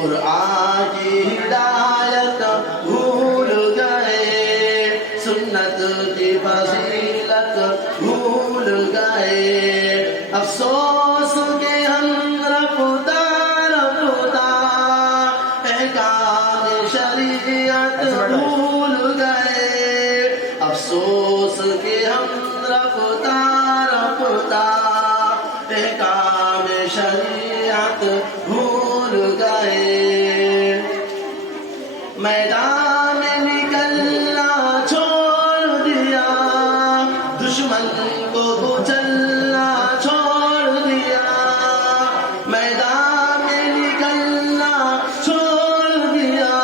قرآن کی ہدایت بھول گئے، سنت کی فضیلت بھول گئے، افسوس کہ ہم رفتہ رفتہ احکام شریعت بھول گئے، افسوس کہ ہم رفتہ رفتہ احکام شریعت بھول گئے، میدان میں نکلنا چھوڑ دیا، دشمن کو کچلنا چھوڑ دیا، میدان میں نکلنا چھوڑ دیا،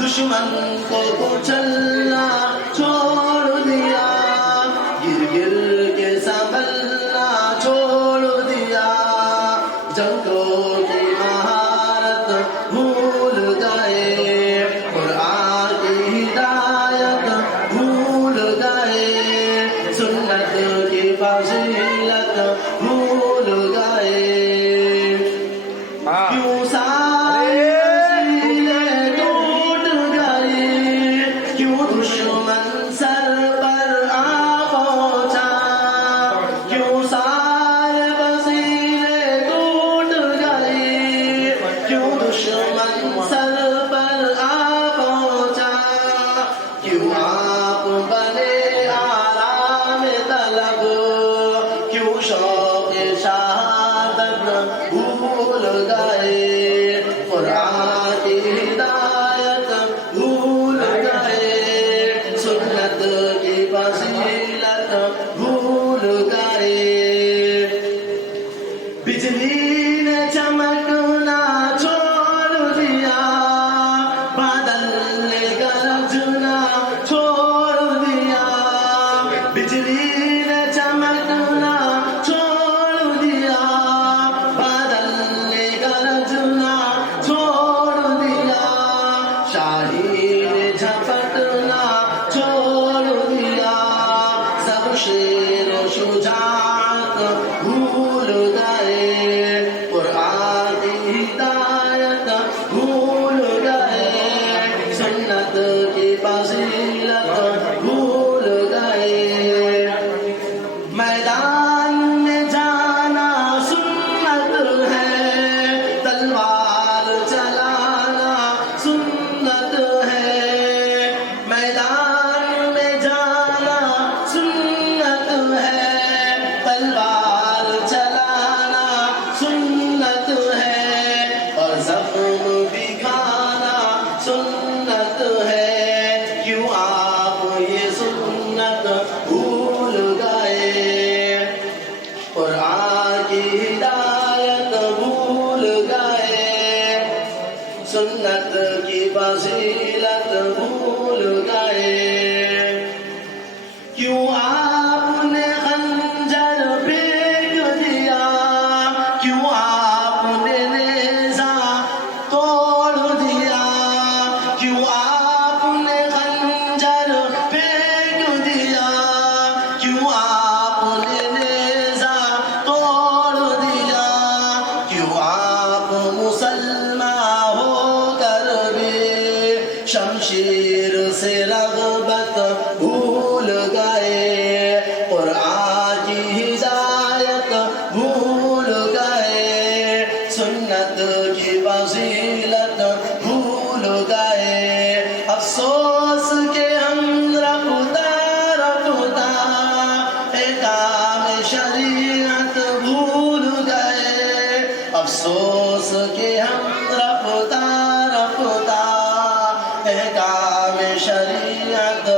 دشمن کو کچلنا چھوڑ دیا، گر گر کے سنبھلنا چھوڑ دیا، جنگوں کی مہارت بھول گئے، قرآن کی ہدایت بھول گئے، سنت کی فضیلت بھول گئے، کیوں سارے وسیلے ٹوٹ گئے، کیوں دشمن سر پر آ پہنچا، کیوں سارے وسیلے ٹوٹ گئے، کیوں دشمن سر پر آ پہنچا، کیوں آپ بنے آرام طلب، کیوں شوق شہادت بھول گئے، قرآن کی ہدایت بھول گئے، سنت کی فضیلت بھول گئے، بجلی نے چمکنا چھوڑ دیا، بادل نے گرجنا چھوڑ دیا، بجلی نے چمکنا چھوڑ دیا، بادل نے گرجنا چھوڑ دیا، شاہی نے جھپٹنا چھوڑ دیا، سب شیر و شجاعت بھول گئے، قرآن کی ہدایت بھول گئے، سنت کی فضیلت بھول گئے، میدان میں جانا سنت ہے، تلوار چلانا سنت ہے، میدان میں جانا سنت ہے، تلوار چلانا سنت ہے، اور زخم بھی کھانا سنت ہے، کیوں آپ یہ سنت بھول گئے، قرآن کی ہدایت بھول گئے، سنت کی فضیلت بھول گئے، کیوں آپ نے خنجر پھینک دیا، کیوں آپ نے نیزہ توڑ دیا، کیوں آپ نے خنجر پھینک دیا، کیوں آپ نے نیزہ توڑ دیا، کیوں آپ مسلمان ہو کر بھی شمشیر سے رغبت بھول گئے، قرآن کی ہدایت بھول گئے، سنت کی فضیلت بھول گئے، افسوس کہ ہم رفتہ رفتہ احکام شریعت بھول گئے، افسوس کہ ہم رفتہ رفتہ احکام شریعت